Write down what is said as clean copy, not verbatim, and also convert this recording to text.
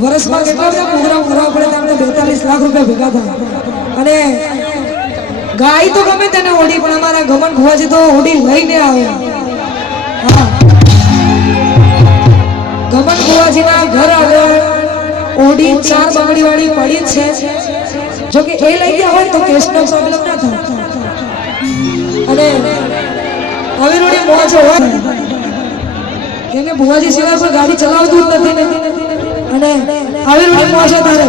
વર્ષમાં કેટલા બધા પ્રોગ્રામ કરવા પડે તમને 42 લાખ રૂપિયા ભેગા થાય અને ગાય તો ગમે તેને ઓડી પણ અમારા ગમન ભુવાજી તો ઓડી લઈને આવે હા ગમન ભુવાજીના ઘર આગળ ઓડી 4 બંગડી વાળી પડી છે જો કે એ લઈ ગયા હોય તો કેસનો પ્રોબ્લેમ ના થાય અને અવિરોડી મોજ હોય કેમ કે ભુવાજી સિવાય કોઈ ગાડી ચલાવતું જ નથી અને આવી રૂટી મોજ તારે